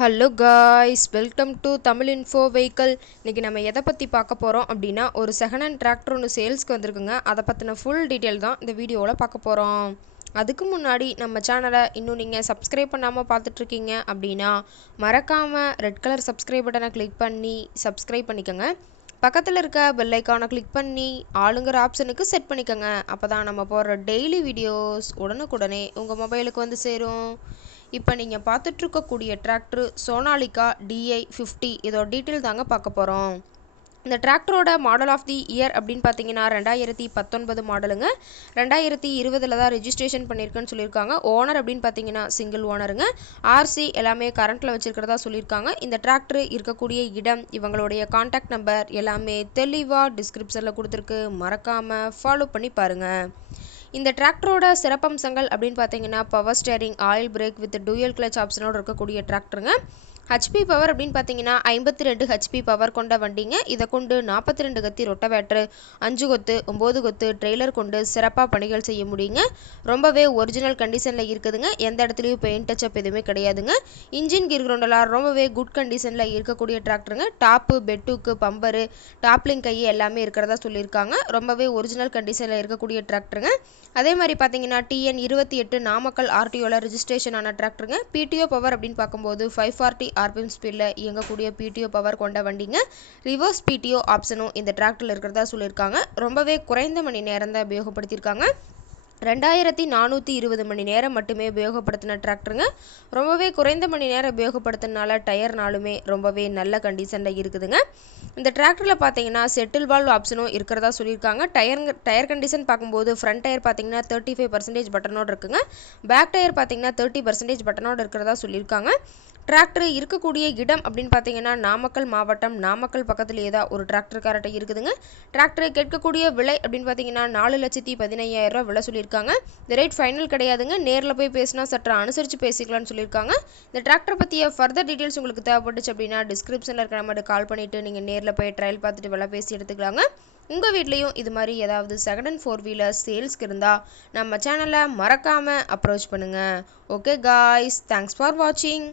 Hello guys, welcome to Tamil info vehicle. இன்றைக்கி நம்ம எதை பற்றி பார்க்க போகிறோம் அப்படின்னா, ஒரு செகண்ட் ஹேண்ட் டிராக்டர் ஒன்று சேல்ஸ்க்கு வந்திருக்குங்க. அதை பற்றின ஃபுல் டீட்டெயில் தான் இந்த வீடியோவில் பார்க்க போகிறோம். அதுக்கு முன்னாடி நம்ம சேனலை இன்னும் நீங்கள் சப்ஸ்கிரைப் பண்ணாமல் பார்த்துட்ருக்கீங்க அப்படின்னா மறக்காமல் ரெட் கலர் சப்ஸ்கிரைப் பட்டனை கிளிக் பண்ணி சப்ஸ்கிரைப் பண்ணிக்கோங்க. பக்கத்தில் இருக்க பெல் ஐக்கானை கிளிக் பண்ணி ஆளுங்கிற ஆப்ஷனுக்கு செட் பண்ணிக்கோங்க. அப்போ தான் நம்ம போடுற டெய்லி வீடியோஸ் உடனுக்குடனே உங்கள் மொபைலுக்கு வந்து சேரும். இப்போ நீங்கள் பார்த்துட்ருக்கக்கூடிய டிராக்டர் சோனாலிகா DI50. இதோட டீட்டெயில் தாங்க பார்க்க போகிறோம். இந்த டிராக்டரோட மாடல் ஆஃப் தி இயர் அப்படின்னு பார்த்தீங்கன்னா 2019 மாடலுங்க. 2020 தான் ரெஜிஸ்ட்ரேஷன் பண்ணியிருக்குன்னு சொல்லியிருக்காங்க. ஓனர் அப்படின்னு பார்த்தீங்கன்னா சிங்கிள் ஓனருங்க. RC எல்லாமே கரண்ட்டில் வச்சுருக்கிறதா சொல்லியிருக்காங்க. இந்த டிராக்டர் இருக்கக்கூடிய இடம், இவங்களுடைய கான்டாக்ட் நம்பர் எல்லாமே தெளிவாக டிஸ்கிரிப்ஷனில் கொடுத்துருக்கு. மறக்காமல் ஃபாலோ பண்ணி பாருங்கள். இந்த டிராக்டரோட சிறப்பம்சங்கள் அப்படின்னு பார்த்தீங்கன்னா power steering, oil brake with dual clutch ஆப்ஷனோடு இருக்கக்கூடிய டிராக்டருங்க. ஹெச்பி பவர் அப்படின்னு பார்த்தீங்கன்னா 52 ஹெச்பி பவர் கொண்ட வண்டிங்க. இதை கொண்டு 42 கத்தி ரொட்டவேட்ரு, 5 கொத்து 9 கொத்து ட்ரெய்லர் கொண்டு சிறப்பாக பணிகள் செய்ய முடியுங்க. ரொம்பவே ஒரிஜினல் கண்டிஷனில் இருக்குதுங்க. எந்த இடத்துலையும் பெயிண்ட் டச்சப் எதுவுமே கிடையாதுங்க. இன்ஜின் கீர் கிரவுண்டெல்லாம் ரொம்பவே குட் கண்டிஷனில் இருக்கக்கூடிய டிராக்டருங்க. டாப்பு, பெட்டுக்கு, பம்பரு, டாப்லிங் கை எல்லாமே இருக்கிறதா சொல்லியிருக்காங்க. ரொம்பவே ஒரிஜினல் கண்டிஷனில் இருக்கக்கூடிய டிராக்டருங்க. அதே மாதிரி பார்த்தீங்கன்னா TN 28 நாமக்கல் RTOவில் ரெஜிஸ்ட்ரேஷன் ஆன டிராக்டருங்க. PTO பவர் அப்படின்னு பார்க்கும்போது 540 RPM ஸ்பீடில் இயங்கக்கூடிய PTO பவர் கொண்ட வண்டிங்க. ரிவர்ஸ் PTO ஆப்ஷனும் இந்த டிராக்டரில் இருக்கிறதா சொல்லியிருக்காங்க. ரொம்பவே குறைந்த மணி நேரம் தான் உபயோகப்படுத்தியிருக்காங்க. 2420 மணி நேரம் மட்டுமே உபயோகப்படுத்தின டிராக்டருங்க. ரொம்பவே குறைந்த மணி நேரம் உபயோகப்படுத்தினால டயர்னாலுமே ரொம்பவே நல்ல கண்டிஷனில் இருக்குதுங்க. இந்த டிராக்டரில் பார்த்தீங்கன்னா செட்டில் வால்வ் ஆப்ஷனும் இருக்கிறதா சொல்லியிருக்காங்க. டயர் கண்டிஷன் பார்க்கும்போது ஃப்ரண்ட் டயர் பார்த்தீங்கன்னா 35% பட்டனோடு இருக்குங்க. பேக் டயர் பார்த்தீங்கன்னா 30% பட்டனோடு இருக்கிறதா சொல்லியிருக்காங்க. டிராக்டர் இருக்கக்கூடிய இடம் அப்படின்னு பார்த்தீங்கன்னா நாமக்கல் மாவட்டம், நாமக்கல் பக்கத்துலேயே தான் ஒரு டிராக்டர் கரெக்டாக இருக்குதுங்க. டிராக்டரை கேட்கக்கூடிய விலை அப்படின்னு பார்த்தீங்கன்னா 4,15,000 விலை சொல்லியிருக்காங்க. இந்த ரேட் ஃபைனல் கிடையாதுங்க. நேரில் போய் பேசினா சற்று அனுசரித்து பேசிக்கலாம்னு சொல்லியிருக்காங்க. இந்த டிராக்டர் பற்றிய ஃபர்தர் டீட்டெயில்ஸ் உங்களுக்கு தேவைப்பட்டுச்சு அப்படின்னா டிஸ்கிரிப்ஷனில் இருக்க நம்பருக்கு கால் பண்ணிவிட்டு நீங்கள் நேரில் போய் ட்ரையல் பார்த்துட்டு விலை பேசி எடுத்துக்கலாங்க. உங்கள் வீட்லேயும் இது மாதிரி ஏதாவது செகண்ட் அண்ட் 4 வீலர் சேல்ஸ்க்கு இருந்தால் நம்ம சேனலை மறக்காமல் அப்ரோச் பண்ணுங்கள். ஓகே காய்ஸ், தேங்க்ஸ் ஃபார் வாட்சிங்.